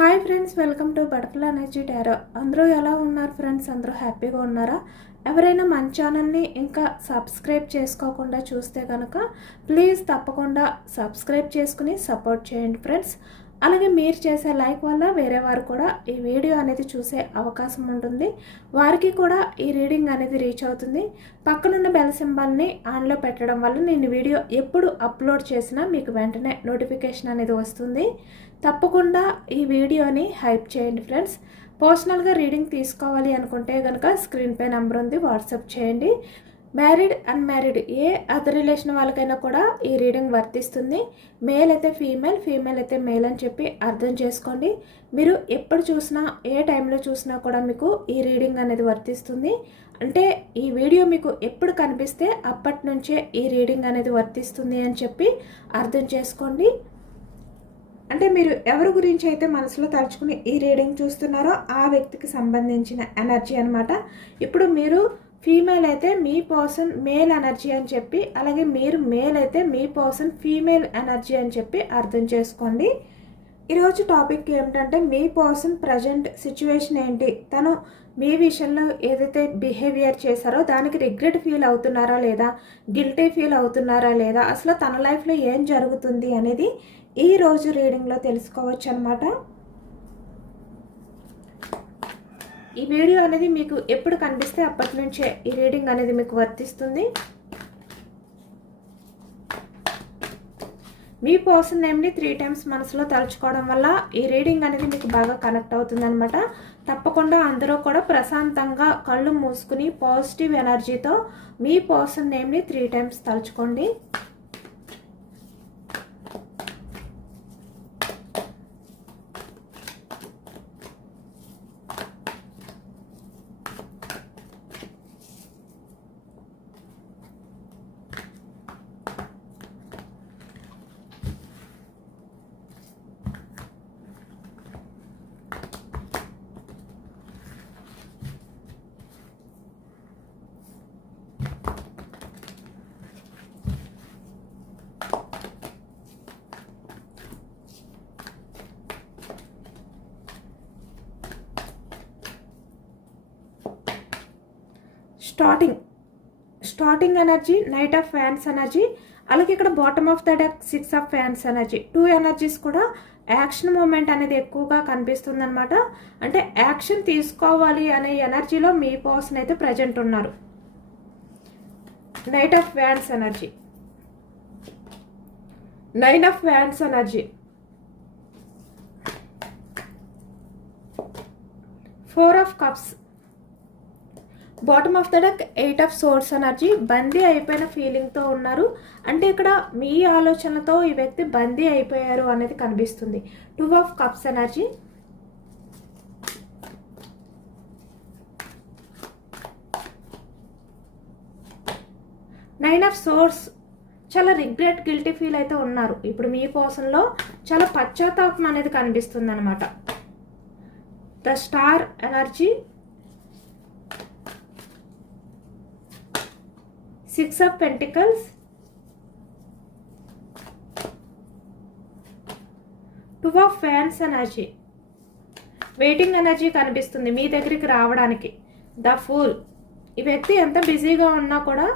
Hi friends, welcome to butterfly energy tarot. అందరూ ఎలా ఉన్నారు ఫ్రెండ్స్? అందరూ హ్యాపీగా ఉన్నారా? ఎవరైనా మన ఛానల్ని ఇంకా సబ్స్క్రైబ్ చేసుకోకుండా చూస్తే కనుక ప్లీజ్ తప్పకుండా సబ్స్క్రైబ్ చేసుకుని సపోర్ట్ చేయండి ఫ్రెండ్స్. అలాగే మీరు చేసే లైక్ వల్ల వేరే వారు కూడా ఈ వీడియో అనేది చూసే అవకాశం ఉంటుంది. వారికి కూడా ఈ రీడింగ్ అనేది రీచ్ అవుతుంది. పక్కనున్న బెల్ సింబల్ని ఆన్లో పెట్టడం వల్ల నేను వీడియో ఎప్పుడు అప్లోడ్ చేసినా మీకు వెంటనే నోటిఫికేషన్ అనేది వస్తుంది. తప్పకుండా ఈ వీడియోని హైప్ చేయండి ఫ్రెండ్స్. పర్సనల్గా రీడింగ్ తీసుకోవాలి అనుకుంటే కనుక స్క్రీన్ పై నెంబర్ ఉంది, వాట్సాప్ చేయండి. మ్యారీడ్ అన్మ్యారీడ్ ఏ అదర్ రిలేషన్ వాళ్ళకైనా కూడా ఈ రీడింగ్ వర్తిస్తుంది. మేల్ అయితే ఫీమేల్, ఫీమేల్ అయితే మేల్ అని చెప్పి అర్థం చేసుకోండి. మీరు ఎప్పుడు చూసినా ఏ టైంలో చూసినా కూడా మీకు ఈ రీడింగ్ అనేది వర్తిస్తుంది. అంటే ఈ వీడియో మీకు ఎప్పుడు కనిపిస్తే అప్పటి నుంచే ఈ రీడింగ్ అనేది వర్తిస్తుంది అని చెప్పి అర్థం చేసుకోండి. అంటే మీరు ఎవరి గురించి అయితే మనసులో తలుచుకుని ఈ రీడింగ్ చూస్తున్నారో ఆ వ్యక్తికి సంబంధించిన ఎనర్జీ అనమాట. ఇప్పుడు మీరు ఫీమేల్ అయితే మీ పర్సన్ మేల్ ఎనర్జీ అని చెప్పి, అలాగే మీరు మేల్ అయితే మీ పర్సన్ ఫీమేల్ ఎనర్జీ అని చెప్పి అర్థం చేసుకోండి. ఈరోజు టాపిక్ ఏమిటంటే మీ పర్సన్ ప్రజెంట్ సిచ్యువేషన్ ఏంటి, తను మీ విషయంలో ఏదైతే బిహేవియర్ చేశారో దానికి రిగ్రెట్ ఫీల్ అవుతున్నారా లేదా, గిల్టీ ఫీల్ అవుతున్నారా లేదా, అసలు తన లైఫ్లో ఏం జరుగుతుంది అనేది ఈ రోజు రీడింగ్లో తెలుసుకోవచ్చు అనమాట. ఈ వీడియో అనేది మీకు ఎప్పుడు కనిపిస్తే అప్పటి నుంచే ఈ రీడింగ్ అనేది మీకు వర్తిస్తుంది. మీ పర్సన్ నేమ్ని 3 times మనసులో తలుచుకోవడం వల్ల ఈ రీడింగ్ అనేది మీకు బాగా కనెక్ట్ అవుతుంది అనమాట. తప్పకుండా అందరూ కూడా ప్రశాంతంగా కళ్ళు మూసుకుని పాజిటివ్ ఎనర్జీతో మీ పర్సన్ నేమ్ని 3 times తలుచుకోండి. స్టార్టింగ్ ఎనర్జీ, నైట్ ఆఫ్ ఫ్యాన్స్ ఎనర్జీ, అలాగే ఇక్కడ bottom of the deck 6 of ఫ్యాన్స్ ఎనర్జీ. 2 ఎనర్జీస్ కూడా యాక్షన్ మూమెంట్ అనేది ఎక్కువగా కనిపిస్తుంది అనమాట. అంటే యాక్షన్ తీసుకోవాలి అనే ఎనర్జీలో మీ పర్సన్ అయితే ప్రజెంట్ ఉన్నారు. నైట్ ఆఫ్ ఫ్యాన్స్ ఎనర్జీ, 9 ఆఫ్ ఫ్యాన్స్ energy, 4 of cups, bottom of the deck 8 of source energy. బందీ అయిపోయిన ఫీలింగ్తో ఉన్నారు. అంటే ఇక్కడ మీ ఆలోచనలతో ఈ వ్యక్తి బందీ అయిపోయారు అనేది కనిపిస్తుంది. 2 of cups energy, 9 of swords. చాలా రిగ్రెట్, గిల్టీ ఫీల్ అయితే ఉన్నారు. ఇప్పుడు మీ పర్సన్లో చాలా పశ్చాత్తాపం అనేది కనిపిస్తుంది అనమాట. The star energy, 6 of pentacles, 2 of ఫ్యాన్స్ ఎనర్జీ. వెయిటింగ్ ఎనర్జీ కనిపిస్తుంది మీ దగ్గరికి రావడానికి. The fool. ఈ వ్యక్తి ఎంత బిజీగా ఉన్నా కూడా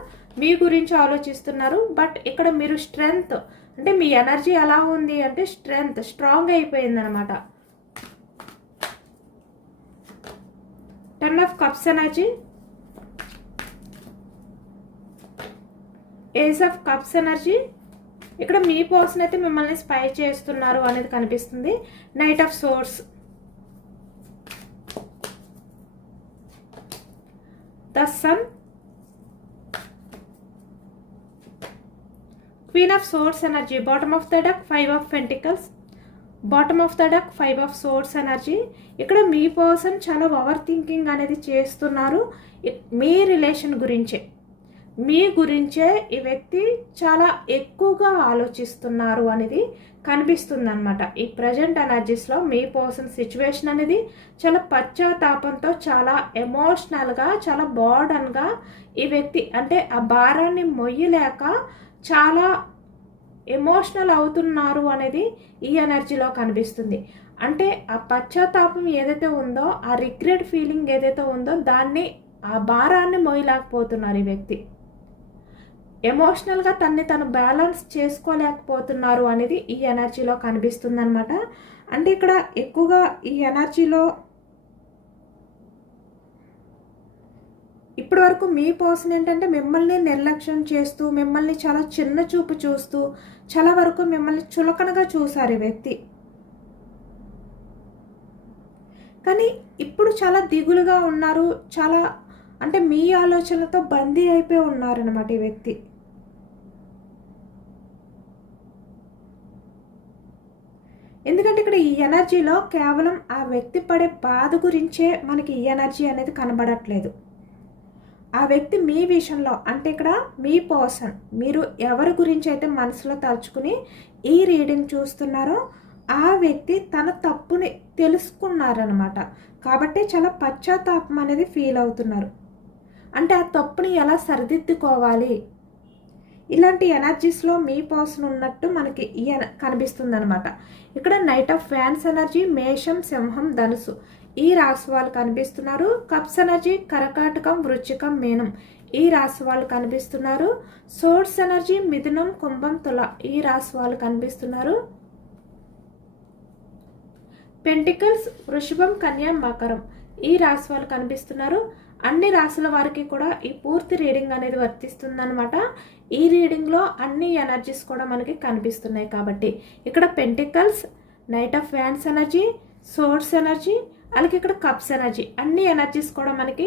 మీ గురించి ఆలోచిస్తున్నారు. బట్ ఇక్కడ మీరు స్ట్రెంగ్త్, అంటే మీ ఎనర్జీ ఎలా ఉంది అంటే స్ట్రాంగ్ అయిపోయింది అనమాట. 10 of cups energy, ace of cups energy. ఇక్కడ మీ పర్సన్ అయితే మిమ్మల్ని స్పై చేస్తున్నారు అనేది కనిపిస్తుంది. Knight of source, the sun, queen of source energy. Bottom of the deck 5 of pentacles, bottom of the deck 5 of source energy. ఇక్కడ మీ person చాలా ఓవర్ థింకింగ్ అనేది చేస్తున్నారు మీ రిలేషన్ గురించే. మీ గురించే ఈ వ్యక్తి చాలా ఎక్కువగా ఆలోచిస్తున్నారు అనేది కనిపిస్తుంది అనమాట. ఈ ప్రజెంట్ ఎనర్జీస్లో మీ పర్సన్ సిచ్యువేషన్ అనేది చాలా పశ్చాత్తాపంతో, చాలా ఎమోషనల్గా, చాలా బర్డన్గా ఈ వ్యక్తి, అంటే ఆ భారాన్ని మొయ్యలేక చాలా ఎమోషనల్ అవుతున్నారు అనేది ఈ ఎనర్జీలో కనిపిస్తుంది. అంటే ఆ పశ్చాత్తాపం ఏదైతే ఉందో, ఆ రిగ్రెట్ ఫీలింగ్ ఏదైతే ఉందో దాన్ని, ఆ భారాన్ని మోయలేకపోతున్నారు ఈ వ్యక్తి. ఎమోషనల్గా తను బ్యాలెన్స్ చేసుకోలేకపోతున్నారు అనేది ఈ ఎనర్జీలో కనిపిస్తుంది అనమాట. అంటే ఇక్కడ ఎక్కువగా ఈ ఎనర్జీలో ఇప్పటి వరకు మీ పర్సన్ ఏంటంటే మిమ్మల్ని నిర్లక్ష్యం చేస్తూ, మిమ్మల్ని చాలా చిన్న చూపు చూస్తూ, చాలా వరకు మిమ్మల్ని చులకనగా చూశారు ఈ వ్యక్తి. కానీ ఇప్పుడు చాలా దిగులుగా ఉన్నారు, చాలా అంటే మీ ఆలోచనలతో బందీ అయిపోయి ఉన్నారనమాట ఈ వ్యక్తి. ఎందుకంటే ఇక్కడ ఈ ఎనర్జీలో కేవలం ఆ వ్యక్తి పడే బాధ గురించే మనకి ఈ ఎనర్జీ అనేది కనబడట్లేదు. ఆ వ్యక్తి మీ విషయంలో, అంటే ఇక్కడ మీ పర్సన్, మీరు ఎవరి గురించి అయితే మనసులో తలుచుకుని ఈ రీడింగ్ చూస్తున్నారో ఆ వ్యక్తి తన తప్పుని తెలుసుకున్నారనమాట. కాబట్టి చాలా పశ్చాత్తాపం అనేది ఫీల్ అవుతున్నారు. అంటే ఆ తప్పుని ఎలా సరిదిద్దుకోవాలి, ఇలాంటి ఎనర్జీస్లో మీ పర్సన్ ఉన్నట్టు మనకి కనిపిస్తుంది అనమాట. ఇక్కడ నైట్ ఆఫ్ ఫ్యాన్స్ ఎనర్జీ మేషం, సింహం, ధనుసు ఈ రాశి వాళ్ళు కనిపిస్తున్నారు. కప్స్ ఎనర్జీ కరకాటకం, వృశ్చికం, మీనం ఈ రాశి వాళ్ళు కనిపిస్తున్నారు. సోర్స్ ఎనర్జీ మిథునం, కుంభం, తుల ఈ రాశి వాళ్ళు కనిపిస్తున్నారు. పెంటికల్స్ వృషభం, కన్యా, మకరం ఈ రాశి వాళ్ళు కనిపిస్తున్నారు. అన్ని రాశుల వారికి కూడా ఈ పూర్తి రీడింగ్ అనేది వర్తిస్తుందన్నమాట. ఈ రీడింగ్లో అన్ని ఎనర్జీస్ కూడా మనకి కనిపిస్తున్నాయి. కాబట్టి ఇక్కడ pentacles, knight of wands energy, source energy, అలాగే ఇక్కడ కప్స్ ఎనర్జీ అన్ని ఎనర్జీస్ కూడా మనకి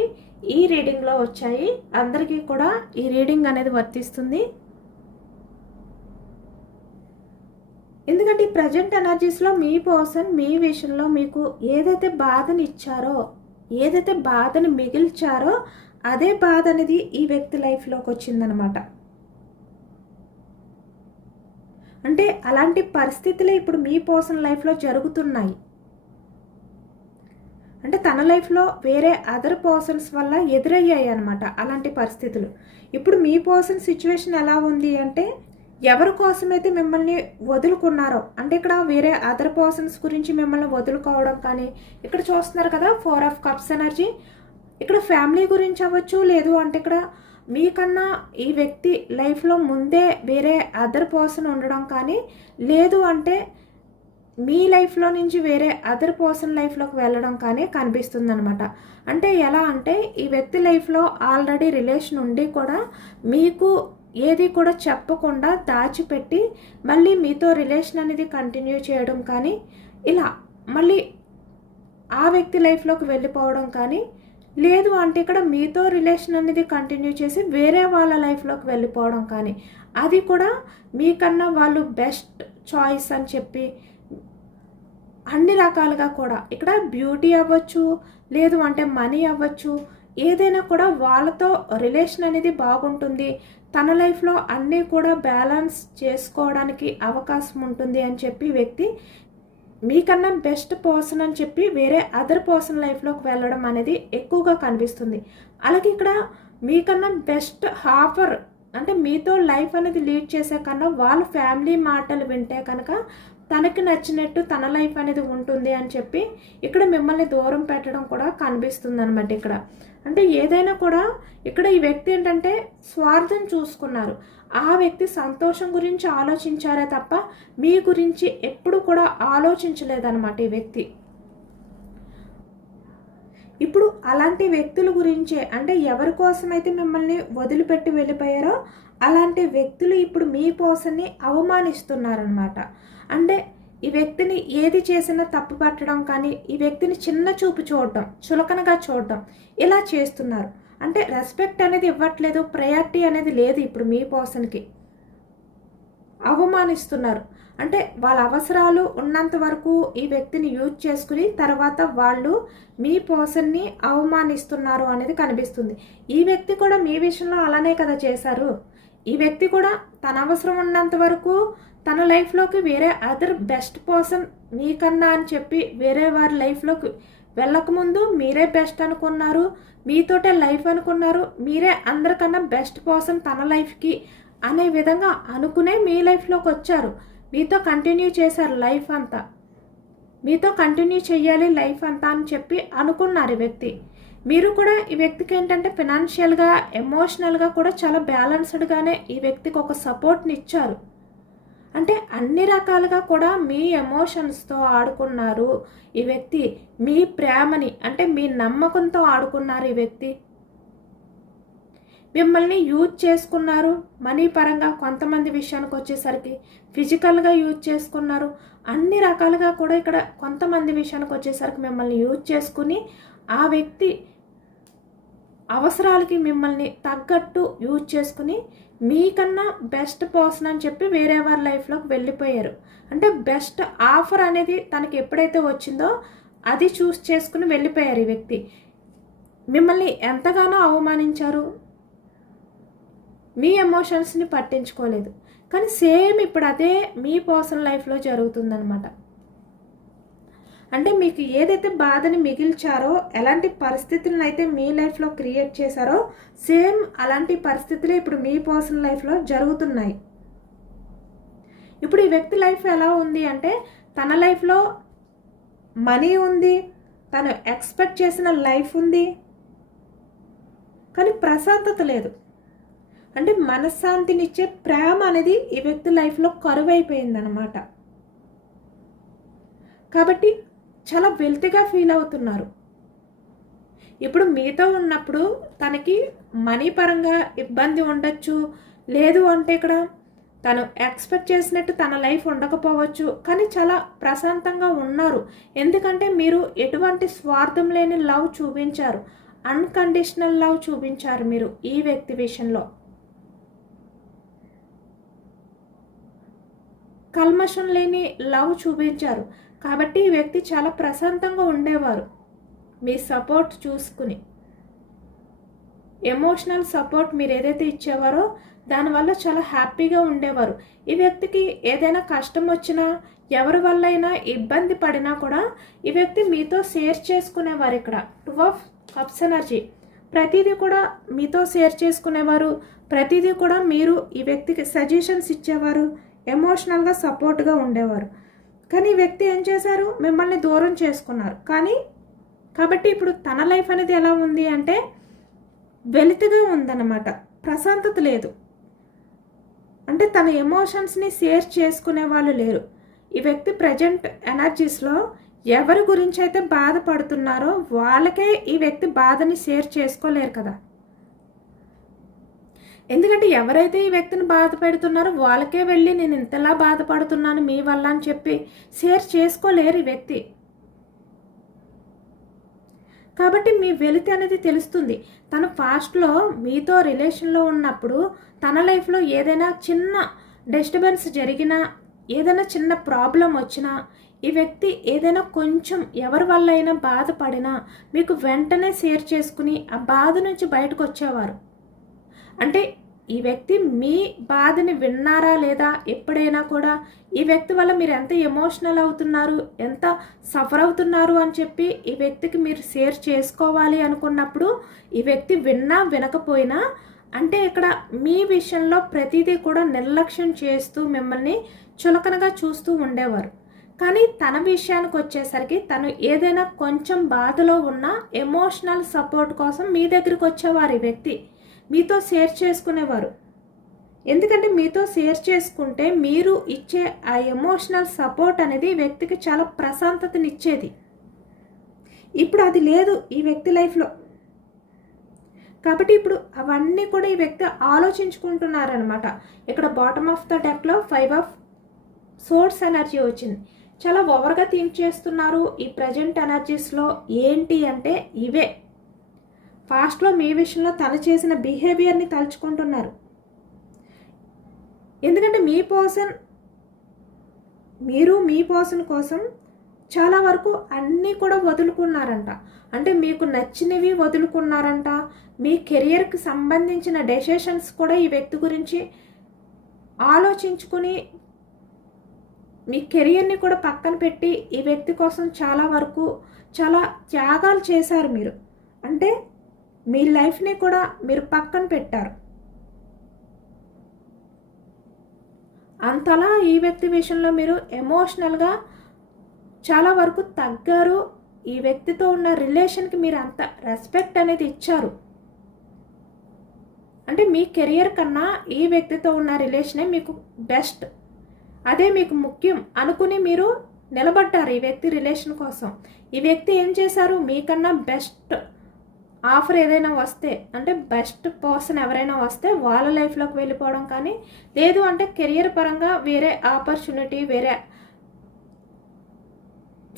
ఈ రీడింగ్లో వచ్చాయి. అందరికీ కూడా ఈ రీడింగ్ అనేది వర్తిస్తుంది. ఎందుకంటే ఈ ప్రజెంట్ ఎనర్జీస్లో మీ పర్సన్ మీ విషయంలో మీకు ఏదైతే బాధని ఇచ్చారో, ఏదైతే బాధని మిగిల్చారో అదే బాధ అనేది ఈ వ్యక్తి లైఫ్లోకి వచ్చిందనమాట. అంటే అలాంటి పరిస్థితులే ఇప్పుడు మీ పర్సన్ లైఫ్లో జరుగుతున్నాయి. అంటే తన లైఫ్లో వేరే అదర్ పర్సన్స్ వల్ల ఎదురయ్యాయి అనమాట అలాంటి పరిస్థితులు. ఇప్పుడు మీ పర్సన్ సిచ్యువేషన్ ఎలా ఉంది అంటే, ఎవరి కోసమైతే మిమ్మల్ని వదులుకున్నారో, అంటే ఇక్కడ వేరే అదర్ పర్సన్స్ గురించి మిమ్మల్ని వదులుకోవడం కానీ, ఇక్కడ చూస్తున్నారు కదా 4 ఆఫ్ కప్స్ ఎనర్జీ, ఇక్కడ ఫ్యామిలీ గురించి అవ్వచ్చు, లేదు అంటే ఇక్కడ మీకన్నా ఈ వ్యక్తి లైఫ్లో ముందే వేరే అదర్ పర్సన్ ఉండడం కానీ, లేదు అంటే మీ లైఫ్లో నుంచి వేరే అదర్ పర్సన్ లైఫ్లోకి వెళ్ళడం కానీ కనిపిస్తుంది అనమాట. అంటే ఎలా అంటే ఈ వ్యక్తి లైఫ్లో ఆల్రెడీ రిలేషన్ ఉండి కూడా మీకు ఏది కూడా చెప్పకుండా దాచిపెట్టి మళ్ళీ మీతో రిలేషన్ అనేది కంటిన్యూ చేయడం కానీ, ఇలా మళ్ళీ ఆ వ్యక్తి లైఫ్లోకి వెళ్ళిపోవడం కానీ, లేదు అంటే ఇక్కడ మీతో రిలేషన్ అనేది కంటిన్యూ చేసి వేరే వాళ్ళ లైఫ్లోకి వెళ్ళిపోవడం కానీ, అది కూడా మీకన్నా వాళ్ళు బెస్ట్ చాయిస్ అని చెప్పి అన్ని రకాలుగా కూడా ఇక్కడ బ్యూటీ అవ్వచ్చు, లేదు అంటే మనీ అవ్వచ్చు, ఏదైనా కూడా వాళ్ళతో రిలేషన్ అనేది బాగుంటుంది, తన లైఫ్లో అన్నీ కూడా బ్యాలెన్స్ చేసుకోవడానికి అవకాశం ఉంటుంది అని చెప్పి వ్యక్తి మీకన్నా బెస్ట్ పర్సన్ అని చెప్పి వేరే అదర్ పర్సన్ లైఫ్లోకి వెళ్ళడం అనేది ఎక్కువగా కనిపిస్తుంది. అలాగే ఇక్కడ మీకన్నా బెస్ట్ హాఫర్, అంటే మీతో లైఫ్ అనేది లీడ్ చేసే కన్నా వాళ్ళ ఫ్యామిలీ మాటలు వింటే కనుక తనకి నచ్చినట్టు తన లైఫ్ అనేది ఉంటుంది అని చెప్పి ఇక్కడ మిమ్మల్ని దూరం పెట్టడం కూడా కనిపిస్తుంది అనమాట. ఇక్కడ అంటే ఏదైనా కూడా ఇక్కడ ఈ వ్యక్తి ఏంటంటే స్వార్థం చూసుకున్నారు. ఆ వ్యక్తి సంతోషం గురించి ఆలోచించారే తప్ప మీ గురించి ఎప్పుడు కూడా ఆలోచించలేదన్నమాట ఈ వ్యక్తి. ఇప్పుడు అలాంటి వ్యక్తుల గురించే, అంటే ఎవరి కోసమైతే మిమ్మల్ని వదిలిపెట్టి వెళ్ళిపోయారో అలాంటి వ్యక్తులు ఇప్పుడు మీ పర్సన్ని అవమానిస్తున్నారనమాట. అంటే ఈ వ్యక్తిని ఏది చేసినా తప్పు పట్టడం కానీ, ఈ వ్యక్తిని చిన్న చూపు చూడడం, చులకనగా చూడడం ఇలా చేస్తున్నారు. అంటే రెస్పెక్ట్ అనేది ఇవ్వట్లేదు, ప్రయారిటీ అనేది లేదు ఇప్పుడు మీ పర్సన్కి. అవమానిస్తున్నారు. అంటే వాళ్ళ అవసరాలు ఉన్నంత వరకు ఈ వ్యక్తిని యూజ్ చేసుకుని తర్వాత వాళ్ళు మీ పర్సన్ని అవమానిస్తున్నారు అనేది కనిపిస్తుంది. ఈ వ్యక్తి కూడా మీ విషయంలో అలానే కదా చేశారు. ఈ వ్యక్తి కూడా తన అవసరం ఉన్నంత వరకు తన లైఫ్లోకి వేరే అదర్ బెస్ట్ పర్సన్ మీకన్నా అని చెప్పి వేరే వారి లైఫ్లోకి వెళ్ళకముందు మీరే బెస్ట్ అనుకున్నారు, మీతోటే లైఫ్ అనుకున్నారు, మీరే అందరికన్నా బెస్ట్ పర్సన్ తన లైఫ్కి అనే విధంగా అనుకునే మీ లైఫ్లోకి వచ్చారు, మీతో కంటిన్యూ చేశారు లైఫ్ అంతా. మీతో కంటిన్యూ చేయాలి లైఫ్ అంతా అని చెప్పి అనుకున్నారు ఈ వ్యక్తి. మీరు కూడా ఈ వ్యక్తికి ఏంటంటే ఫినాన్షియల్గా, ఎమోషనల్గా కూడా చాలా బ్యాలెన్స్డ్గానే ఈ వ్యక్తికి ఒక సపోర్ట్ని ఇచ్చారు. అంటే అన్ని రకాలుగా కూడా మీ ఎమోషన్స్తో ఆడుకున్నారు ఈ వ్యక్తి. మీ ప్రేమని అంటే మీ నమ్మకంతో ఆడుకున్నారు ఈ వ్యక్తి. మిమ్మల్ని యూజ్ చేసుకున్నారు మనీ పరంగా, కొంతమంది విషయానికి వచ్చేసరికి ఫిజికల్గా యూజ్ చేసుకున్నారు. అన్ని రకాలుగా కూడా ఇక్కడ కొంతమంది విషయానికి వచ్చేసరికి మిమ్మల్ని యూజ్ చేసుకుని ఆ వ్యక్తి అవసరాలకి మిమ్మల్ని తగ్గట్టు యూజ్ చేసుకుని మీకన్నా బెస్ట్ పర్సన్ అని చెప్పి వేరే వారి లైఫ్లోకి వెళ్ళిపోయారు. అంటే బెస్ట్ ఆఫర్ అనేది తనకి ఎప్పుడైతే వచ్చిందో అది చూస్ చేసుకుని వెళ్ళిపోయారు ఈ వ్యక్తి. మిమ్మల్ని ఎంతగానో అవమానించారు, మీ ఎమోషన్స్ని పట్టించుకోలేదు. కానీ సేమ్ ఇప్పుడు అదే మీ పర్సనల్ లైఫ్లో జరుగుతుందనమాట. అంటే మీకు ఏదైతే బాధని మిగిల్చారో, ఎలాంటి పరిస్థితులను అయితే మీ లైఫ్లో క్రియేట్ చేశారో, సేమ్ అలాంటి పరిస్థితులే ఇప్పుడు మీ పర్సనల్ లైఫ్లో జరుగుతున్నాయి. ఇప్పుడు ఈ వ్యక్తి లైఫ్ ఎలా ఉంది అంటే, తన లైఫ్లో మనీ ఉంది, తను ఎక్స్పెక్ట్ చేసిన లైఫ్ ఉంది, కానీ ప్రశాంతత లేదు. అంటే మనశ్శాంతినిచ్చే ప్రేమ అనేది ఈ వ్యక్తి లైఫ్లో కరువైపోయిందనమాట. కాబట్టి చాలా వెల్తీగా ఫీల్ అవుతున్నారు. ఇప్పుడు మీతో ఉన్నప్పుడు తనకి మనీ పరంగా ఇబ్బంది ఉండొచ్చు, లేదు అంటే ఇక్కడ తను ఎక్స్పెక్ట్ చేసినట్టు తన లైఫ్ ఉండకపోవచ్చు, కానీ చాలా ప్రశాంతంగా ఉన్నారు. ఎందుకంటే మీరు ఎటువంటి స్వార్థం లేని లవ్ చూపించారు, అన్కండిషనల్ లవ్ చూపించారు మీరు ఈ వ్యక్తి విషయంలో. కల్మషం లేని లవ్ చూపించారు. కాబట్టి ఈ వ్యక్తి చాలా ప్రశాంతంగా ఉండేవారు మీ సపోర్ట్ చూసుకుని. ఎమోషనల్ సపోర్ట్ మీరు ఏదైతే ఇచ్చేవారో దానివల్ల చాలా హ్యాపీగా ఉండేవారు. ఈ వ్యక్తికి ఏదైనా కష్టం వచ్చినా, ఎవరి వల్ల అయినా ఇబ్బంది పడినా కూడా ఈ వ్యక్తి మీతో షేర్ చేసుకునేవారు. ఇక్కడ 2 ఆఫ్ కప్స్ ఎనర్జీ, ప్రతిదీ కూడా మీతో షేర్ చేసుకునేవారు. ప్రతిదీ కూడా మీరు ఈ వ్యక్తికి సజెషన్స్ ఇచ్చేవారు, ఎమోషనల్గా సపోర్ట్గా ఉండేవారు. కానీ ఈ వ్యక్తి ఏం చేశారు, మిమ్మల్ని దూరం చేసుకున్నారు. కాబట్టి ఇప్పుడు తన లైఫ్ అనేది ఎలా ఉంది అంటే వెలితిగా ఉందన్నమాట, ప్రశాంతత లేదు. అంటే తన ఎమోషన్స్ని షేర్ చేసుకునే వాళ్ళు లేరు. ఈ వ్యక్తి ప్రజెంట్ ఎనర్జీస్లో ఎవరి గురించి అయితే బాధపడుతున్నారో వాళ్ళకే ఈ వ్యక్తి బాధని షేర్ చేసుకోలేరు కదా. ఎందుకంటే ఎవరైతే ఈ వ్యక్తిని బాధ పెడుతున్నారో వాళ్ళకే వెళ్ళి నేను ఇంతలా బాధపడుతున్నాను మీ వల్ల అని చెప్పి షేర్ చేసుకోలేరు ఈ వ్యక్తి. కాబట్టి మీ వెలితి అనేది తెలుస్తుంది. తను పాస్ట్లో మీతో రిలేషన్లో ఉన్నప్పుడు తన లైఫ్లో ఏదైనా చిన్న డిస్టర్బెన్స్ జరిగినా, ఏదైనా చిన్న ప్రాబ్లం వచ్చినా, ఈ వ్యక్తి ఏదైనా కొంచెం ఎవరి వల్ల అయినా బాధపడినా మీకు వెంటనే షేర్ చేసుకుని ఆ బాధ నుంచి బయటకు వచ్చేవారు. అంటే ఈ వ్యక్తి మీ బాధని విన్నారా లేదా, ఎప్పుడైనా కూడా ఈ వ్యక్తి వల్ల మీరు ఎంత ఎమోషనల్ అవుతున్నారు, ఎంత సఫర్ అవుతున్నారు అని చెప్పి ఈ వ్యక్తికి మీరు షేర్ చేసుకోవాలి అనుకున్నప్పుడు ఈ వ్యక్తి విన్నా వినకపోయినా, అంటే ఇక్కడ మీ విషయంలో ప్రతిదీ కూడా నిర్లక్ష్యం చేస్తూ మిమ్మల్ని చులకనగా చూస్తూ ఉండేవారు. కానీ తన విషయానికి వచ్చేసరికి తను ఏదైనా కొంచెం బాధలో ఉన్న ఎమోషనల్ సపోర్ట్ కోసం మీ దగ్గరికి వచ్చేవారు ఈ వ్యక్తి, మీతో షేర్ చేసుకునేవారు. ఎందుకంటే మీతో షేర్ చేసుకుంటే మీరు ఇచ్చే ఆ ఎమోషనల్ సపోర్ట్ అనేది వ్యక్తికి చాలా ప్రశాంతతనిచ్చేది. ఇప్పుడు అది లేదు ఈ వ్యక్తి లైఫ్లో. కాబట్టి ఇప్పుడు అవన్నీ కూడా ఈ వ్యక్తి ఆలోచించుకుంటున్నారనమాట. ఇక్కడ బాటమ్ ఆఫ్ ద డెక్లో 5 ఆఫ్ సోర్స్ ఎనర్జీ వచ్చింది. చాలా ఓవర్గా థింక్ చేస్తున్నారు ఈ ప్రజెంట్ ఎనర్జీస్లో. ఏంటి అంటే ఇవే పాస్ట్లో మీ విషయంలో తను చేసిన బిహేవియర్ని తలుచుకుంటున్నారు. ఎందుకంటే మీరు మీ పర్సన్ కోసం చాలా వరకు అన్నీ కూడా వదులుకున్నారంట. అంటే మీకు నచ్చినవి వదులుకున్నారంట. మీ కెరియర్కి సంబంధించిన డెసిషన్స్ కూడా ఈ వ్యక్తి గురించి ఆలోచించుకుని మీ కెరియర్ని కూడా పక్కన పెట్టి ఈ వ్యక్తి కోసం చాలా వరకు చాలా త్యాగాలు చేశారు మీరు. అంటే మీ లైఫ్ని కూడా మీరు పక్కన పెట్టారు. అంతలా ఈ వ్యక్తి విషయంలో మీరు ఎమోషనల్గా చాలా వరకు తగ్గారు. ఈ వ్యక్తితో ఉన్న రిలేషన్కి మీరు అంత రెస్పెక్ట్ అనేది ఇచ్చారు. అంటే మీ కెరియర్ కన్నా ఈ వ్యక్తితో ఉన్న రిలేషనే మీకు బెస్ట్, అదే మీకు ముఖ్యం అనుకుని మీరు నిలబడ్డారు ఈ వ్యక్తి రిలేషన్ కోసం. ఈ వ్యక్తి ఏం చేశారు, మీకన్నా బెస్ట్ ఆఫర్ ఏదైనా వస్తే, అంటే బెస్ట్ పర్సన్ ఎవరైనా వస్తే వాళ్ళ లైఫ్లోకి వెళ్ళిపోవడం, కానీ లేదు అంటే కెరియర్ పరంగా వేరే ఆపర్చునిటీ, వేరే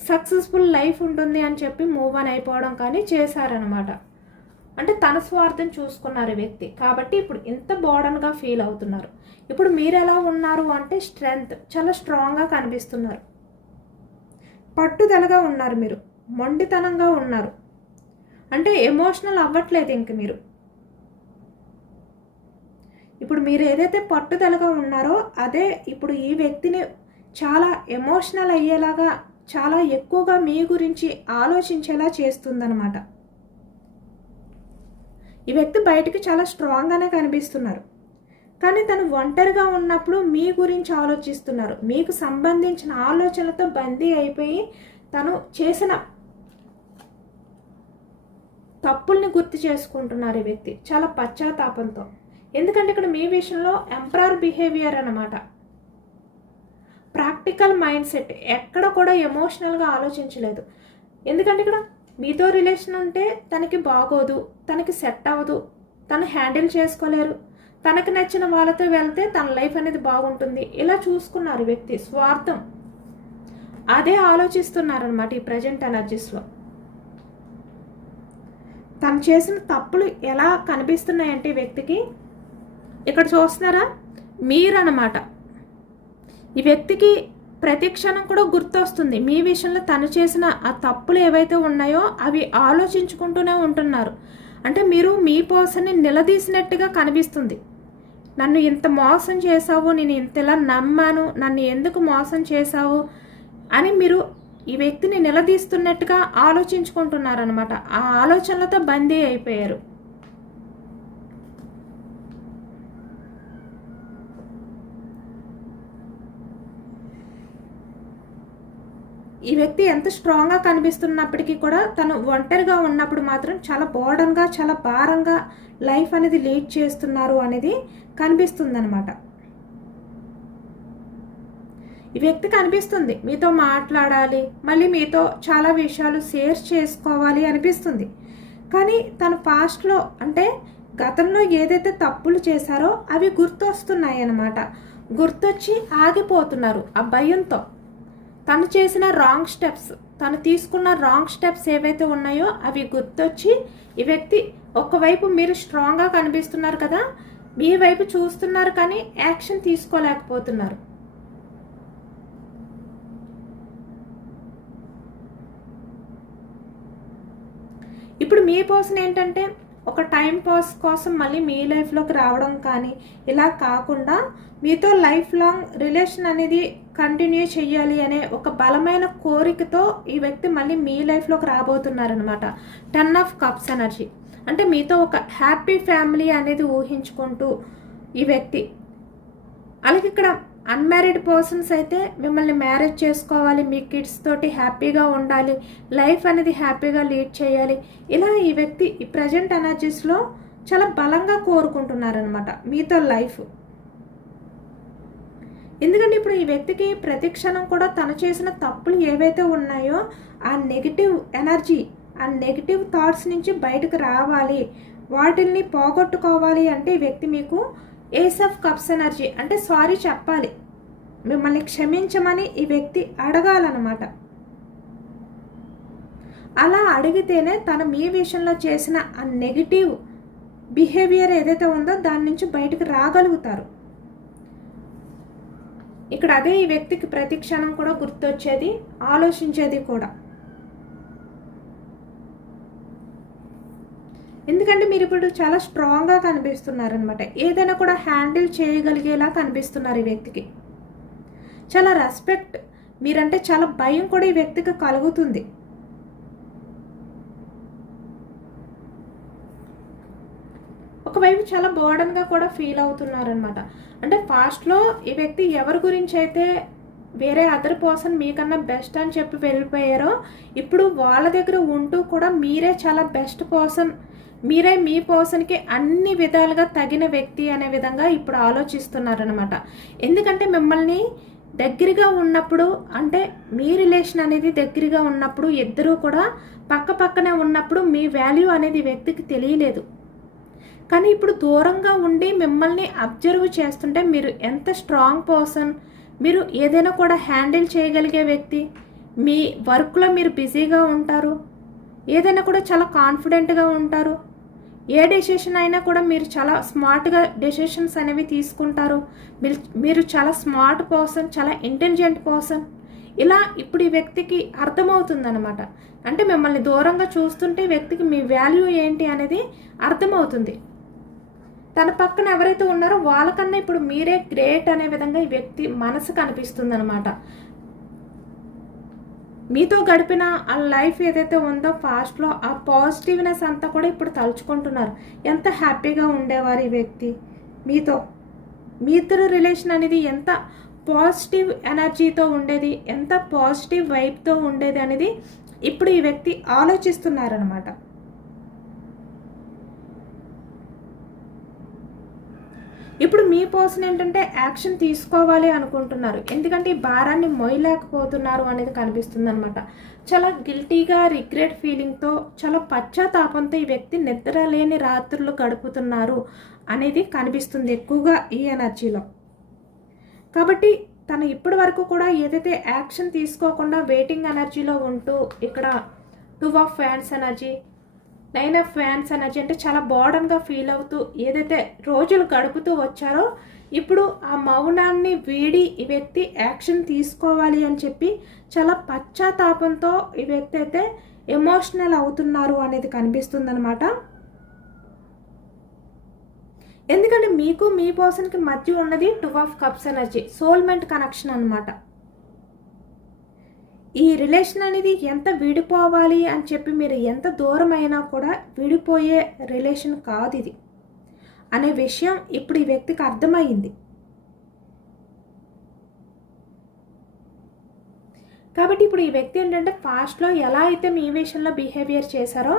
సక్సెస్ఫుల్ లైఫ్ ఉంటుంది అని చెప్పి మూవ్ ఆన్ అయిపోవడం కానీ చేశారనమాట. అంటే తన స్వార్థం చూసుకున్నారు ఈ వ్యక్తి. కాబట్టి ఇప్పుడు ఇంత బోర్డన్గా ఫీల్ అవుతున్నారు. ఇప్పుడు మీరు ఎలా ఉన్నారు అంటే స్ట్రెంగ్త్, చాలా స్ట్రాంగ్గా కనిపిస్తున్నారు, పట్టుదలగా ఉన్నారు, మీరు మొండితనంగా ఉన్నారు. అంటే ఎమోషనల్ అవ్వట్లేదు ఇంక మీరు. ఇప్పుడు మీరు ఏదైతే పట్టుదలగా ఉన్నారో అదే ఇప్పుడు ఈ వ్యక్తిని చాలా ఎమోషనల్ అయ్యేలాగా, చాలా ఎక్కువగా మీ గురించి ఆలోచించేలా చేస్తుందన్నమాట. ఈ వ్యక్తి బయటికి చాలా స్ట్రాంగ్గానే కనిపిస్తున్నారు, కానీ తను ఒంటరిగా ఉన్నప్పుడు మీ గురించి ఆలోచిస్తున్నారు. మీకు సంబంధించిన ఆలోచనలతో బందీ అయిపోయి తను చేసిన తప్పుల్ని గుర్తు చేసుకుంటున్నారు ఈ వ్యక్తి చాలా పశ్చాత్తాపంతో. ఎందుకంటే ఇక్కడ మీ విషయంలో ఎంపరర్ బిహేవియర్ అన్నమాట. ప్రాక్టికల్ మైండ్ సెట్, ఎక్కడ కూడా ఎమోషనల్గా ఆలోచించలేదు. ఎందుకంటే ఇక్కడ మీతో రిలేషన్ ఉంటే తనకి బాగోదు, తనకి సెట్ అవ్వదు, తను హ్యాండిల్ చేసుకోలేరు, తనకు నచ్చిన వాళ్ళతో వెళ్తే తన లైఫ్ అనేది బాగుంటుంది, ఇలా చూసుకున్నారు వ్యక్తి. స్వార్థం అదే ఆలోచిస్తున్నారనమాట ఈ ప్రజెంట్ ఎనర్జీస్లో. తను చేసిన తప్పులు ఎలా కనిపిస్తున్నాయంటే ఈ వ్యక్తికి ఇక్కడ చూస్తున్నారా, మీరన్నమాట. ఈ వ్యక్తికి ప్రతి క్షణం కూడా గుర్తొస్తుంది మీ విషయంలో తను చేసిన ఆ తప్పులు ఏవైతే ఉన్నాయో అవి ఆలోచించుకుంటూనే ఉంటున్నారు. అంటే మీరు మీ పర్సన్ని నిలదీసినట్టుగా కనిపిస్తుంది. నన్ను ఇంత మోసం చేశావు, నేను ఇంతలా నమ్మాను, నన్ను ఎందుకు మోసం చేశావు అని మీరు ఈ వ్యక్తిని నిలదీస్తున్నట్టుగా ఆలోచించుకుంటున్నారనమాట. ఆ ఆలోచనలతో బందీ అయిపోయారు. ఈ వ్యక్తి ఎంత స్ట్రాంగ్గా కనిపిస్తున్నప్పటికీ కూడా తను ఒంటరిగా ఉన్నప్పుడు మాత్రం చాలా బోర్డన్గా, చాలా భారంగా లైఫ్ అనేది లీడ్ చేస్తున్నారు అనేది కనిపిస్తుందన్నమాట. ఈ వ్యక్తికి అనిపిస్తుంది మీతో మాట్లాడాలి, మళ్ళీ మీతో చాలా విషయాలు షేర్ చేసుకోవాలి అనిపిస్తుంది. కానీ తను పాస్ట్లో అంటే గతంలో ఏదైతే తప్పులు చేశారో అవి గుర్తొస్తున్నాయి అన్నమాట. గుర్తొచ్చి ఆగిపోతున్నారు ఆ భయంతో. తను చేసిన రాంగ్ స్టెప్స్, తను తీసుకున్న రాంగ్ స్టెప్స్ ఏవైతే ఉన్నాయో అవి గుర్తొచ్చి ఈ వ్యక్తి ఒకవైపు మీరు స్ట్రాంగ్గా కనిపిస్తున్నారు కదా, మీ వైపు చూస్తున్నారు కానీ యాక్షన్ తీసుకోలేకపోతున్నారు. ఇప్పుడు మీ పర్సన్ ఏంటంటే ఒక టైం పాస్ కోసం మళ్ళీ మీ లైఫ్లోకి రావడం కానీ ఇలా కాకుండా మీతో లైఫ్ లాంగ్ రిలేషన్ అనేది కంటిన్యూ చేయాలి అనే ఒక బలమైన కోరికతో ఈ వ్యక్తి మళ్ళీ మీ లైఫ్లోకి రాబోతున్నారనమాట. 10 ఆఫ్ కప్స్ ఎనర్జీ అంటే మీతో ఒక హ్యాపీ ఫ్యామిలీ అనేది ఊహించుకుంటూ ఈ వ్యక్తి. అలాగే ఇక్కడ అన్మ్యారీడ్ పర్సన్స్ అయితే మిమ్మల్ని మ్యారేజ్ చేసుకోవాలి, మీ కిడ్స్ తోటి హ్యాపీగా ఉండాలి, లైఫ్ అనేది హ్యాపీగా లీడ్ చేయాలి, ఇలా ఈ వ్యక్తి ఈ ప్రజెంట్ ఎనర్జీస్లో చాలా బలంగా కోరుకుంటున్నారనమాట మీతో లైఫ్. ఎందుకంటే ఇప్పుడు ఈ వ్యక్తికి ప్రతి క్షణం కూడా తను చేసిన తప్పులు ఏవైతే ఉన్నాయో ఆ నెగిటివ్ ఎనర్జీ, ఆ నెగిటివ్ థాట్స్ నుంచి బయటకు రావాలి, వాటిల్ని పోగొట్టుకోవాలి అంటే ఈ వ్యక్తి మీకు ఏస్ ఆఫ్ కప్స్ ఎనర్జీ అంటే సారీ చెప్పాలి, మిమ్మల్ని క్షమించమని ఈ వ్యక్తి అడగాలన్నమాట. అలా అడిగితేనే తను మీ విషయంలో చేసిన ఆ నెగిటివ్ బిహేవియర్ ఏదైతే ఉందో దాని నుంచి బయటకు రాగలుగుతారు. ఇక్కడ అదే ఈ వ్యక్తికి ప్రతి క్షణం కూడా గుర్తొచ్చేది, ఆలోచించేది కూడా. ఎందుకంటే మీరు ఇప్పుడు చాలా స్ట్రాంగ్గా కనిపిస్తున్నారనమాట. ఏదైనా కూడా హ్యాండిల్ చేయగలిగేలా కనిపిస్తున్నారు ఈ వ్యక్తికి. చాలా రెస్పెక్ట్, మీరంటే చాలా భయం కూడా ఈ వ్యక్తికి కలుగుతుంది. ఒకవైపు చాలా బర్డన్గా కూడా ఫీల్ అవుతున్నారనమాట. అంటే పాస్ట్లో ఈ వ్యక్తి ఎవరి గురించి అయితే వేరే అదర్ పర్సన్ మీకన్నా బెస్ట్ అని చెప్పి వెళ్ళిపోయారో, ఇప్పుడు వాళ్ళ దగ్గర ఉంటూ కూడా మీరే చాలా బెస్ట్ పర్సన్, మీరే మీ పర్సన్కి అన్ని విధాలుగా తగిన వ్యక్తి అనే విధంగా ఇప్పుడు ఆలోచిస్తున్నారనమాట. ఎందుకంటే మిమ్మల్ని దగ్గరగా ఉన్నప్పుడు, అంటే మీ రిలేషన్ అనేది దగ్గరగా ఉన్నప్పుడు, ఇద్దరూ కూడా పక్క పక్కనే ఉన్నప్పుడు మీ వాల్యూ అనేది వ్యక్తికి తెలియలేదు. కానీ ఇప్పుడు దూరంగా ఉండి మిమ్మల్ని అబ్జర్వ్ చేస్తుంటే మీరు ఎంత స్ట్రాంగ్ పర్సన్, మీరు ఏదైనా కూడా హ్యాండిల్ చేయగలిగే వ్యక్తి, మీ వర్క్లో మీరు బిజీగా ఉంటారు, ఏదైనా కూడా చాలా కాన్ఫిడెంట్గా ఉంటారు, ఏ డెసిషన్ అయినా కూడా మీరు చాలా స్మార్ట్గా డెసిషన్స్ అనేవి తీసుకుంటారు, మీరు చాలా స్మార్ట్ పర్సన్, చాలా ఇంటెలిజెంట్ పర్సన్. ఇలా ఇప్పుడు ఈ వ్యక్తికి అర్థమవుతుందన్నమాట. అంటే మిమ్మల్ని దూరంగా చూస్తుంటే వ్యక్తికి మీ వాల్యూ ఏంటి అనేది అర్థమవుతుంది. తన పక్కన ఎవరైతే ఉన్నారో వాళ్ళకన్నా ఇప్పుడు మీరే గ్రేట్ అనే విధంగా ఈ వ్యక్తి మనసు కనిపిస్తుంది అనమాట. మీతో గడిపిన ఆ లైఫ్ ఏదైతే ఉందో పాస్ట్లో, ఆ పాజిటివ్నెస్ అంతా కూడా ఇప్పుడు తలుచుకుంటున్నారు. ఎంత హ్యాపీగా ఉండేవారు ఈ వ్యక్తి మీతో, మీ ఇద్దరు రిలేషన్ అనేది ఎంత పాజిటివ్ ఎనర్జీతో ఉండేది, ఎంత పాజిటివ్ వైబ్తో ఉండేది అనేది ఇప్పుడు ఈ వ్యక్తి ఆలోచిస్తున్నారనమాట. ఇప్పుడు మీ పర్సన్ ఏంటంటే యాక్షన్ తీసుకోవాలి అనుకుంటున్నారు, ఎందుకంటే ఈ భారాన్ని మోయలేకపోతున్నారు అనేది కనిపిస్తుంది అనమాట. చాలా గిల్టీగా, రిగ్రెట్ ఫీలింగ్తో, చాలా పశ్చాత్తాపంతో ఈ వ్యక్తి నిద్ర లేని రాత్రులు గడుపుతున్నారు అనేది కనిపిస్తుంది ఎక్కువగా ఈ ఎనర్జీలో. కాబట్టి తను ఇప్పటి వరకు కూడా ఏదైతే యాక్షన్ తీసుకోకుండా వెయిటింగ్ ఎనర్జీలో ఉంటూ, ఇక్కడ 2 ఆఫ్ ఫ్యాన్స్ ఎనర్జీ, 9 ఆఫ్ ఫ్యాన్స్ ఎనర్జీ, అంటే చాలా బోర్డన్గా ఫీల్ అవుతూ ఏదైతే రోజులు గడుపుతూ వచ్చారో, ఇప్పుడు ఆ మౌనాన్ని వీడి ఈ వ్యక్తి యాక్షన్ తీసుకోవాలి అని చెప్పి చాలా పశ్చాత్తాపంతో ఈ వ్యక్తి అయితే ఎమోషనల్ అవుతున్నారు అనేది కనిపిస్తుంది అనమాట. ఎందుకంటే మీకు మీ పర్సన్కి మధ్య ఉన్నది 2 ఆఫ్ కప్స్ ఎనర్జీ, సోల్మెంట్ కనెక్షన్ అనమాట. ఈ రిలేషన్ అనేది ఎంత విడిపోవాలి అని చెప్పి మీరు ఎంత దూరం అయినా కూడా విడిపోయే రిలేషన్ కాదు ఇది అనే విషయం ఇప్పుడు ఈ వ్యక్తికి అర్థమైంది. కాబట్టి ఇప్పుడు ఈ వ్యక్తి ఏంటంటే పాస్ట్లో ఎలా అయితే మీ విషయంలో బిహేవియర్ చేశారో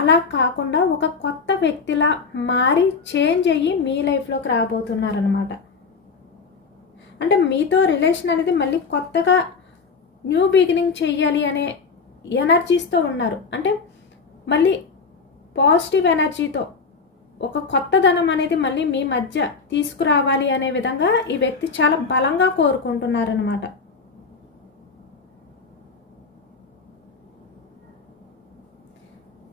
అలా కాకుండా ఒక కొత్త వ్యక్తిలా మారి చేంజ్ అయ్యి మీ లైఫ్లోకి రాబోతున్నారనమాట. అంటే మీతో రిలేషన్ అనేది మళ్ళీ కొత్తగా న్యూ బిగినింగ్ చెయ్యాలి అనే ఎనర్జీస్తో ఉన్నారు. అంటే మళ్ళీ పాజిటివ్ ఎనర్జీతో ఒక కొత్తదనం అనేది మళ్ళీ మీ మధ్య తీసుకురావాలి అనే విధంగా ఈ వ్యక్తి చాలా బలంగా కోరుకుంటున్నారనమాట.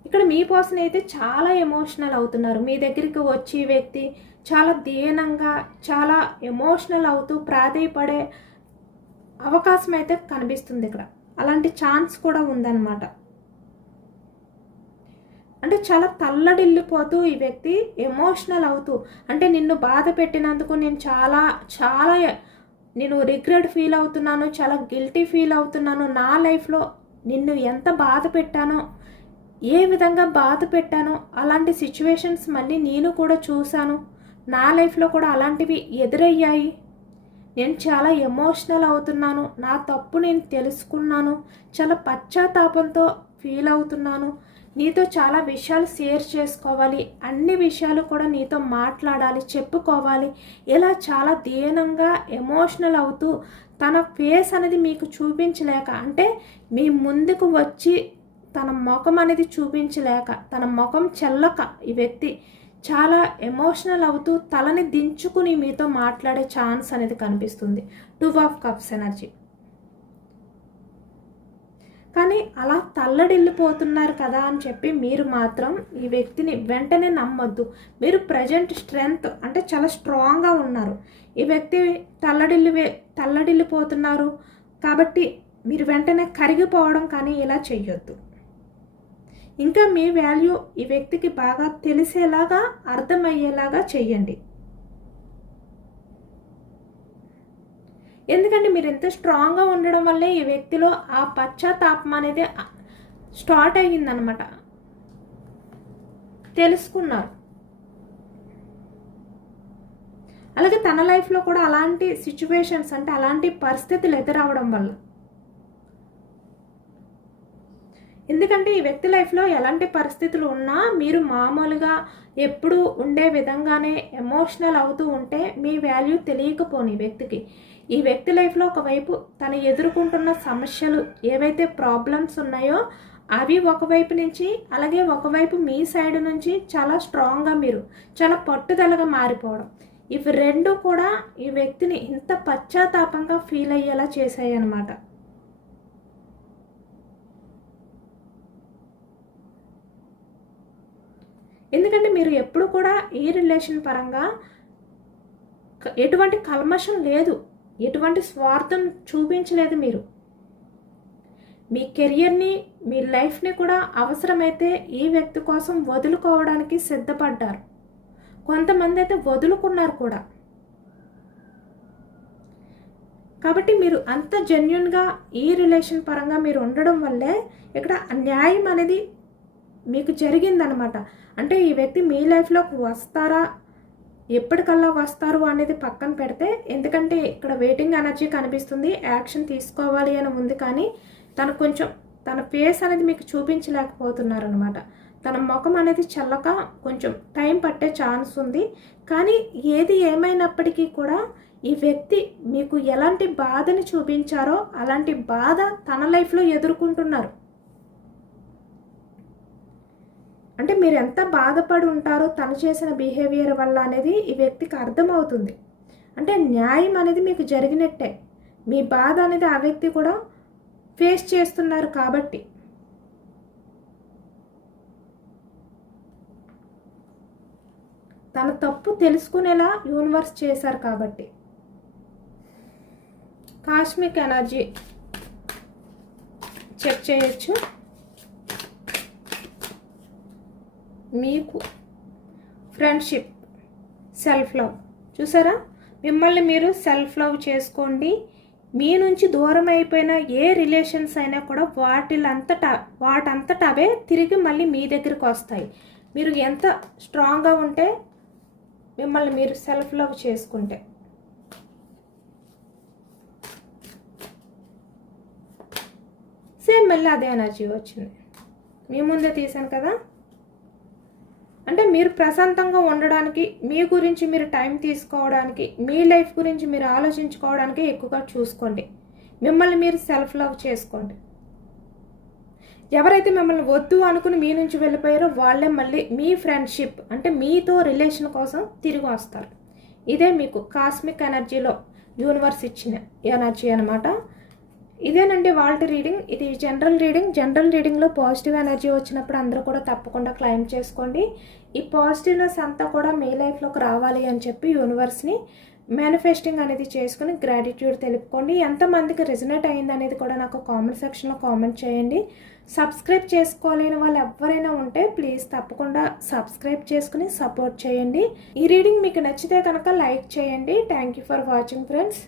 ఇక్కడ మీ పర్సన్ అయితే చాలా ఎమోషనల్ అవుతున్నారు. మీ దగ్గరికి వచ్చి వ్యక్తి చాలా దీనంగా, చాలా ఎమోషనల్ అవుతూ ప్రాధేయపడే అవకాశం అయితే కనిపిస్తుంది ఇక్కడ. అలాంటి ఛాన్స్ కూడా ఉందన్నమాట. అంటే చాలా తల్లడిల్లిపోతూ ఈ వ్యక్తి ఎమోషనల్ అవుతూ, అంటే నిన్ను బాధ పెట్టినందుకు నేను చాలా చాలా నేను రిగ్రెట్ ఫీల్ అవుతున్నాను, చాలా గిల్టీ ఫీల్ అవుతున్నాను, నా లైఫ్లో నిన్ను ఎంత బాధ పెట్టానో, ఏ విధంగా బాధ పెట్టానో అలాంటి సిచ్యువేషన్స్ మళ్ళీ నేను కూడా చూశాను, నా లైఫ్లో కూడా అలాంటివి ఎదురయ్యాయి, నేను చాలా ఎమోషనల్ అవుతున్నాను, నా తప్పు నేను తెలుసుకున్నాను, చాలా పశ్చాత్తాపంతో ఫీల్ అవుతున్నాను, నీతో చాలా విషయాలు షేర్ చేసుకోవాలి, అన్ని విషయాలు కూడా నీతో మాట్లాడాలి, చెప్పుకోవాలి, ఇలా చాలా దీనంగా ఎమోషనల్ అవుతూ తన ఫేస్ అనేది మీకు చూపించలేక, అంటే మీ ముందుకు వచ్చి తన ముఖం అనేది చూపించలేక, తన ముఖం చెల్లక ఈ వ్యక్తి చాలా ఎమోషనల్ అవుతూ తలని దించుకుని మీతో మాట్లాడే ఛాన్స్ అనేది కనిపిస్తుంది. 2 ఆఫ్ కప్స్ ఎనర్జీ. కానీ అలా తల్లడిల్లిపోతున్నారు కదా అని చెప్పి మీరు మాత్రం ఈ వ్యక్తిని వెంటనే నమ్మొద్దు. మీరు ప్రజెంట్ స్ట్రెంగ్త్ అంటే చాలా స్ట్రాంగ్గా ఉన్నారు. ఈ వ్యక్తి తల్లడిల్లిపోతున్నారు కాబట్టి మీరు వెంటనే కరిగిపోవడం కానీ ఇలా చెయ్యొద్దు. ఇంకా మీ వాల్యూ ఈ వ్యక్తికి బాగా తెలిసేలాగా, అర్థమయ్యేలాగా చెయ్యండి. ఎందుకంటే మీరు ఎంత స్ట్రాంగ్గా ఉండడం వల్లే ఈ వ్యక్తిలో ఆ పశ్చాత్తాపం అనేది స్టార్ట్ అయ్యిందనమాట. తెలుసుకున్నారు. అలాగే తన లైఫ్లో కూడా అలాంటి సిచ్యువేషన్స్ అంటే అలాంటి పరిస్థితులు ఎదురవడం వల్ల, ఎందుకంటే ఈ వ్యక్తి లైఫ్లో ఎలాంటి పరిస్థితులు ఉన్నా మీరు మామూలుగా ఎప్పుడు ఉండే విధంగానే ఎమోషనల్ అవుతూ ఉంటే మీ వాల్యూ తెలియకపోని వ్యక్తికి, ఈ వ్యక్తి లైఫ్లో ఒకవైపు తను ఎదుర్కొంటున్న సమస్యలు ఏవైతే ప్రాబ్లమ్స్ ఉన్నాయో అవి ఒకవైపు నుంచి, అలాగే ఒకవైపు మీ సైడ్ నుంచి చాలా స్ట్రాంగ్గా మీరు చాలా పట్టుదలగా మారిపోవడం, ఇవి రెండు కూడా ఈ వ్యక్తిని ఇంత పశ్చాత్తాపంగా ఫీల్ అయ్యేలా చేశాయి అన్నమాట. ఎందుకంటే మీరు ఎప్పుడు కూడా ఈ రిలేషన్ పరంగా ఎటువంటి కల్మషం లేదు, ఎటువంటి స్వార్థం చూపించలేదు. మీరు మీ కెరియర్ని, మీ లైఫ్ని కూడా అవసరమైతే ఈ వ్యక్తి కోసం వదులుకోవడానికి సిద్ధపడ్డారు. కొంతమంది అయితే వదులుకున్నారు కూడా. కాబట్టి మీరు అంత జెన్యున్గా ఈ రిలేషన్ పరంగా మీరు ఉండడం వల్లే ఇక్కడ న్యాయం అనేది మీకు జరిగిందనమాట. అంటే ఈ వ్యక్తి మీ లైఫ్లోకి వస్తారా, ఎప్పటికల్లా వస్తారు అనేది పక్కన పెడితే, ఎందుకంటే ఇక్కడ వెయిటింగ్ ఎనర్జీ కనిపిస్తుంది, యాక్షన్ తీసుకోవాలి అని ఉంది, కానీ తను కొంచెం తన ఫేస్ అనేది మీకు చూపించలేకపోతున్నారనమాట. తన ముఖం అనేది చల్లక కొంచెం టైం పట్టే ఛాన్స్ ఉంది. కానీ ఏది ఏమైనప్పటికీ కూడా ఈ వ్యక్తి మీకు ఎలాంటి బాధని చూపించారో అలాంటి బాధ తన లైఫ్లో ఎదుర్కొంటున్నారు. అంటే మీరు ఎంత బాధపడి ఉంటారో తను చేసిన బిహేవియర్ వల్ల అనేది ఈ వ్యక్తికి అర్థమవుతుంది. అంటే న్యాయం అనేది మీకు జరిగినట్టే, మీ బాధ అనేది ఆ వ్యక్తి కూడా ఫేస్ చేస్తున్నారు కాబట్టి. తన తప్పు తెలుసుకునేలా యూనివర్స్ చేశారు కాబట్టి. కాస్మిక్ ఎనర్జీ చెక్ చేయొచ్చు. మీకు ఫ్రెండ్షిప్, సెల్ఫ్ లవ్ చూసారా, మిమ్మల్ని మీరు సెల్ఫ్ లవ్ చేసుకోండి. మీ నుంచి దూరం అయిపోయిన ఏ రిలేషన్స్ అయినా కూడా వాటంతటా అవే తిరిగి మళ్ళీ మీ దగ్గరికి వస్తాయి. మీరు ఎంత స్ట్రాంగ్గా ఉంటే మిమ్మల్ని మీరు సెల్ఫ్ లవ్ చేసుకుంటే. సేమ్ మళ్ళీ అదే ఎనర్జీ వచ్చింది. మీ ముందే తీసాను కదా. అంటే మీరు ప్రశాంతంగా ఉండడానికి, మీ గురించి మీరు టైం తీసుకోవడానికి, మీ లైఫ్ గురించి మీరు ఆలోచించుకోవడానికి ఎక్కువగా చూసుకోండి. మిమ్మల్ని మీరు సెల్ఫ్ లవ్ చేసుకోండి. ఎవరైతే మిమ్మల్ని వద్దు అనుకుని మీ నుంచి వెళ్ళిపోయారో వాళ్ళే మళ్ళీ మీ ఫ్రెండ్షిప్ అంటే మీతో రిలేషన్ కోసం తిరిగి వస్తారు. ఇదే మీకు కాస్మిక్ ఎనర్జీలో యూనివర్స్ ఇచ్చిన ఎనర్జీ అనమాట. ఇదేనండి వాళ్ళ రీడింగ్. ఇది జనరల్ రీడింగ్. జనరల్ రీడింగ్లో పాజిటివ్ ఎనర్జీ వచ్చినప్పుడు అందరూ కూడా తప్పకుండా క్లైమ్ చేసుకోండి. ఈ పాజిటివ్నెస్ అంతా కూడా మీ లైఫ్లోకి రావాలి అని చెప్పి యూనివర్స్ని మేనిఫెస్టింగ్ అనేది చేసుకుని గ్రాటిట్యూడ్ తెలుపుకోండి. ఎంతమందికి రెజనేట్ అయింది అనేది కూడా నాకు కామెంట్ సెక్షన్లో కామెంట్ చేయండి. సబ్స్క్రైబ్ చేసుకోలేని వాళ్ళు ఎవరైనా ఉంటే ప్లీజ్ తప్పకుండా సబ్స్క్రైబ్ చేసుకుని సపోర్ట్ చేయండి. ఈ రీడింగ్ మీకు నచ్చితే కనుక లైక్ చేయండి. Thank you for watching friends.